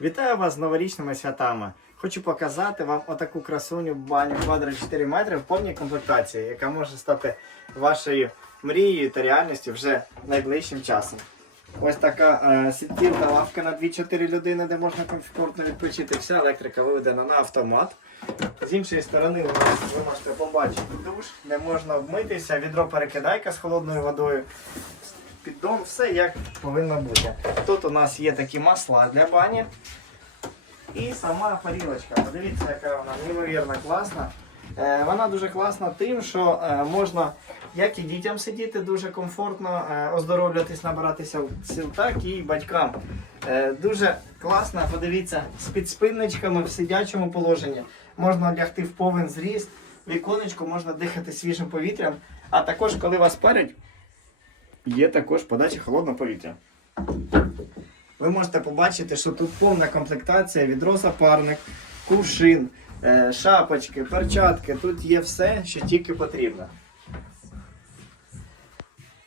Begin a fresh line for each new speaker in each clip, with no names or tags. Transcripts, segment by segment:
Вітаю вас з новорічними святами. Хочу показати вам отаку красуню баню квадра 4 метри в повній комплектації, яка може стати вашою мрією та реальністю вже найближчим часом. Ось така е, сидківна лавка на 2-4 людини, де можна комфортно відпочити. Вся електрика виведена на автомат. З іншої сторони ви можете побачити душ, де можна вмитися, відро перекидайка з холодною водою. Піддон, все як повинно бути. Тут у нас є такі масла для бані. І сама парілочка. Подивіться, яка вона неймовірно класна. Е, вона дуже класна тим, що е, можна як і дітям сидіти дуже комфортно, е, оздоровлюватись, набиратися сил, так і батькам. Дуже класна, подивіться, з підспинничками в сидячому положенні. Можна лягти в повен зріст, віконечко, можна дихати свіжим повітрям. А також, коли вас парять, є також подача холодного повітря. Ви можете побачити, що тут повна комплектація, відро запарник, кувшин, е, шапочки, перчатки. Тут є все, що тільки потрібно.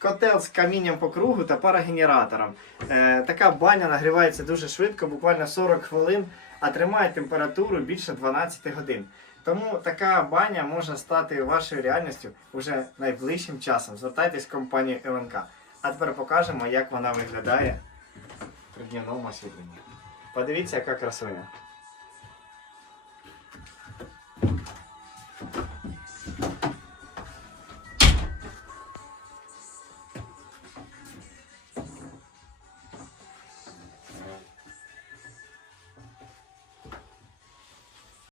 Котел з камінням по кругу та парогенератором. Е, така баня нагрівається дуже швидко, буквально 40 хвилин, а тримає температуру більше 12 годин. Тому така баня може стати вашою реальністю вже найближчим часом. Звертайтесь в компанію ЛНК. А тепер покажемо, як вона виглядає при дневному освітленні. Подивіться, яка красуня.